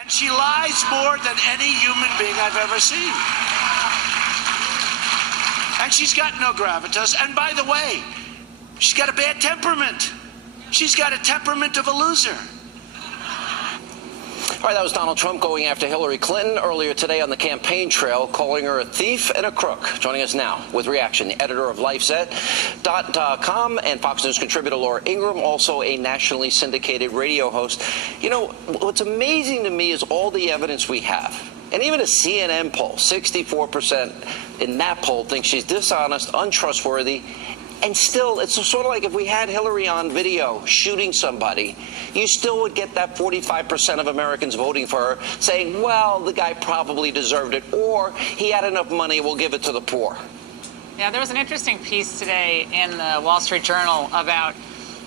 And she lies more than any human being I've ever seen. And she's got no gravitas. And by the way, she's got a bad temperament. She's got a temperament of a loser. All right, that was Donald Trump going after Hillary Clinton earlier today on the campaign trail, calling her a thief and a crook. Joining us now with reaction, the editor of LifeZet.com and Fox News contributor Laura Ingraham, also a nationally syndicated radio host. You know, what's amazing to me is all the evidence we have. And even a CNN poll, 64% in that poll think she's dishonest, untrustworthy. And still, it's sort of like if we had Hillary on video shooting somebody, you still would get that 45% of Americans voting for her saying, well, the guy probably deserved it, or he had enough money, we'll give it to the poor. Yeah, there was an interesting piece today in the Wall Street Journal about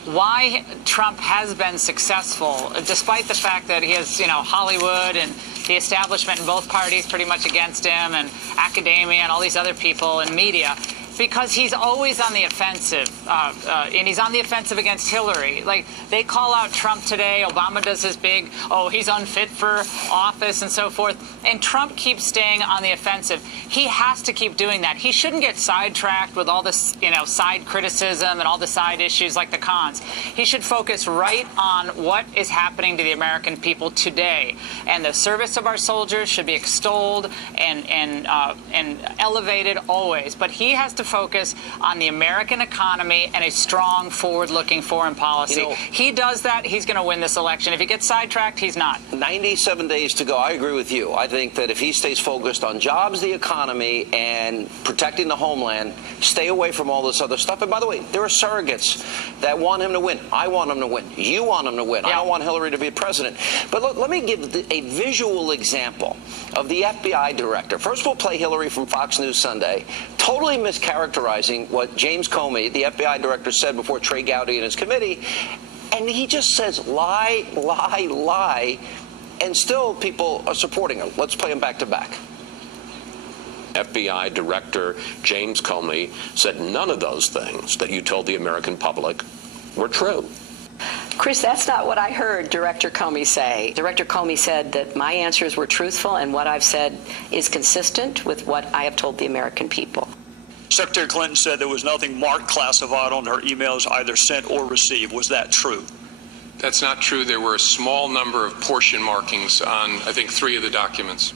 why Trump has been successful, despite the fact that he has, Hollywood and the establishment in both parties pretty much against him, and academia and all these other people and media. Because he's always on the offensive, and he's on the offensive against Hillary. Like, they call out Trump today. Obama does his big, he's unfit for office and so forth. And Trump keeps staying on the offensive. He has to keep doing that. He shouldn't get sidetracked with all this, side criticism and all the side issues like the cons. He should focus right on what is happening to the American people today. And the service of our soldiers should be extolled and elevated always. But he has to focus on the American economy and a strong, forward-looking foreign policy. He does that, he's going to win this election. If he gets sidetracked, he's not. 97 days to go. I agree with you. I think that if he stays focused on jobs, the economy, and protecting the homeland, stay away from all this other stuff. And by the way, there are surrogates that want him to win. I want him to win. You want him to win. Yeah. I don't want Hillary to be president. But look, let me give a visual example of the FBI director. First, we'll play Hillary from Fox News Sunday, totally mischaracterizing what James Comey, the FBI director, said before Trey Gowdy and his committee. And he just says lie, lie, lie. And still people are supporting him. Let's play him back to back. FBI Director James Comey said none of those things that you told the American public were true. Chris, that's not what I heard Director Comey say. Director Comey said that my answers were truthful and what I've said is consistent with what I have told the American people. Secretary Clinton said there was nothing marked classified on her emails either sent or received. Was that true? That's not true. There were a small number of portion markings on, I think, 3 of the documents.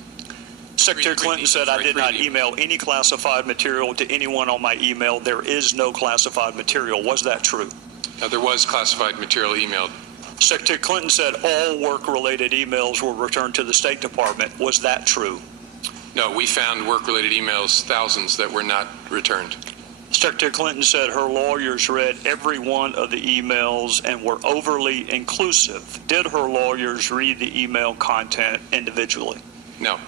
Secretary Clinton said I did not email any classified material to anyone on my email. There is no classified material. Was that true? There was classified material emailed. Secretary Clinton said all work-related emails were returned to the State Department. Was that true? No, we found work-related emails, thousands, that were not returned. Secretary Clinton said her lawyers read every one of the emails and were overly inclusive. Did her lawyers read the email content individually? No.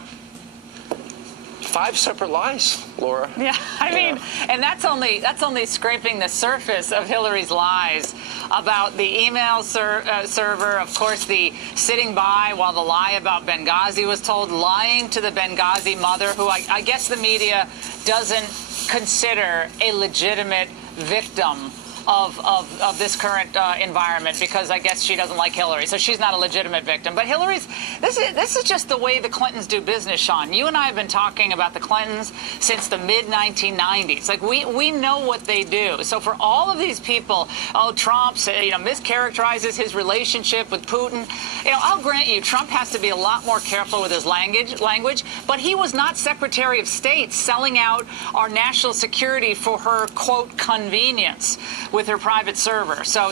5 separate lies, Laura. Yeah, I mean, and that's only scraping the surface of Hillary's lies about the email server, of course, the sitting by while the lie about Benghazi was told, lying to the Benghazi mother, who I guess the media doesn't consider a legitimate victim of this current environment, because I guess she doesn't like Hillary, so she's not a legitimate victim. But Hillary's, this is just the way the Clintons do business, Sean. You and I have been talking about the Clintons since the mid-1990s. Like, we know what they do. So for all of these people, Trump, mischaracterizes his relationship with Putin. I'll grant you, Trump has to be a lot more careful with his language, but he was not Secretary of State selling out our national security for her, quote, convenience with her private server. So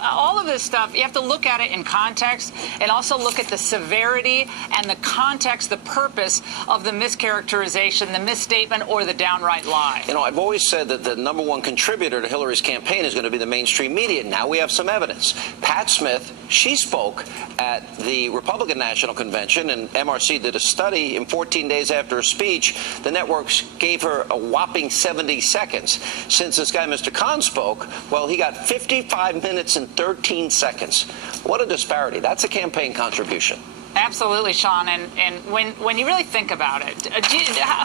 all of this stuff, you have to look at it in context and also look at the severity and the context, the purpose of the mischaracterization, the misstatement, or the downright lie. I've always said that the #1 contributor to Hillary's campaign is going to be the mainstream media. Now we have some evidence. Pat Smith, she spoke at the Republican National Convention, and MRC did a study. In 14 days after her speech, the networks gave her a whopping 70 seconds. Since this guy, Mr. Khan, spoke, well, he got 55 minutes and 13 seconds. What a disparity. That's a campaign contribution. Absolutely, Sean. And when you really think about it,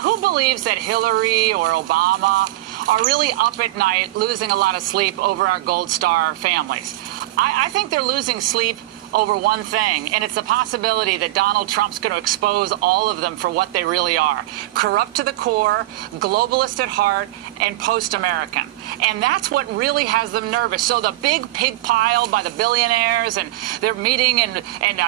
who believes that Hillary or Obama are really up at night losing a lot of sleep over our Gold Star families? I think they're losing sleep over one thing, and it's the possibility that Donald Trump's going to expose all of them for what they really are. Corrupt to the core, globalist at heart, and post-American. And that's what really has them nervous. So the big pig pile by the billionaires, and they're meeting in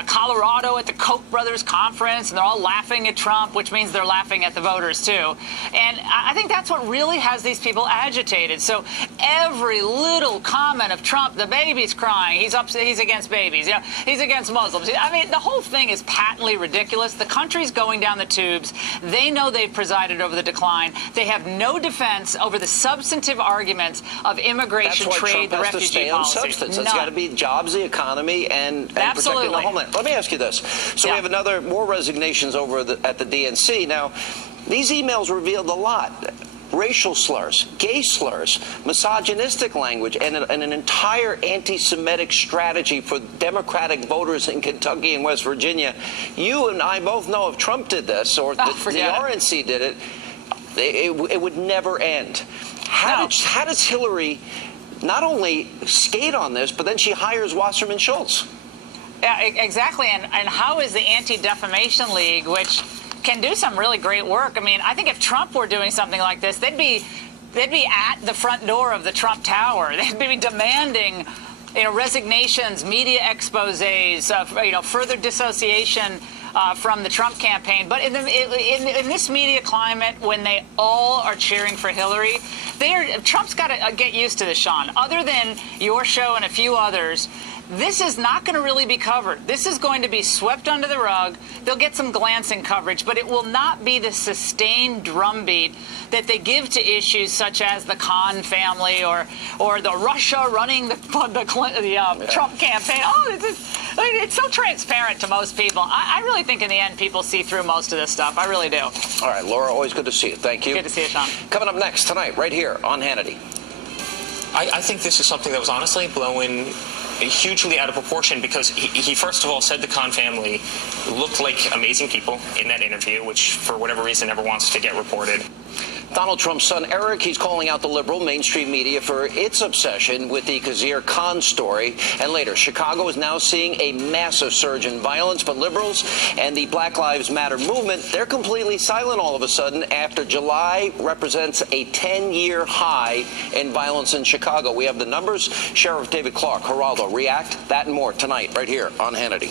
Colorado at the Koch brothers conference, and they're all laughing at Trump, which means they're laughing at the voters too. And I think that's what really has these people agitated. So every little comment of Trump, the baby's crying, he's against babies, you know, he's against Muslims. I mean, the whole thing is patently ridiculous. The country's going down the tubes. They know they've presided over the decline. They have no defense over the substantive arguments of immigration, trade, the refugee policy. Substance. It's got to be jobs, the economy, and protecting the homeland. Let me ask you this. So we have more resignations over at the DNC. Now, these emails revealed a lot. Racial slurs, gay slurs, misogynistic language, and an entire anti-Semitic strategy for Democratic voters in Kentucky and West Virginia. You and I both know if Trump did this, or the RNC did it, it would never end. How does Hillary not only skate on this, but then she hires Wasserman Schultz? Yeah, exactly. And how is the Anti-Defamation League, which can do some really great work? I mean, I think if Trump were doing something like this, they'd be at the front door of the Trump Tower. They'd be demanding, resignations, media exposés, further dissociation from the Trump campaign. But in this media climate, when they all are cheering for Hillary, Trump's got to get used to this, Sean. Other than your show and a few others, this is not going to really be covered. This is going to be swept under the rug. They'll get some glancing coverage, but it will not be the sustained drumbeat that they give to issues such as the Khan family or the Russia running the Trump campaign. It's so transparent to most people. I really think in the end people see through most of this stuff. I really do. All right, Laura, always good to see you. Thank you. Good to see you, Sean. Coming up next tonight, right here on Hannity. I think this is something that was honestly blowing hugely out of proportion, because he first of all said the Khan family looked like amazing people in that interview, which for whatever reason never wants to get reported. Donald Trump's son, Eric, he's calling out the liberal mainstream media for its obsession with the Khazir Khan story. And later, Chicago is now seeing a massive surge in violence, but liberals and the Black Lives Matter movement, they're completely silent all of a sudden after July represents a 10-year high in violence in Chicago. We have the numbers. Sheriff David Clark, Geraldo, react. That and more tonight right here on Hannity.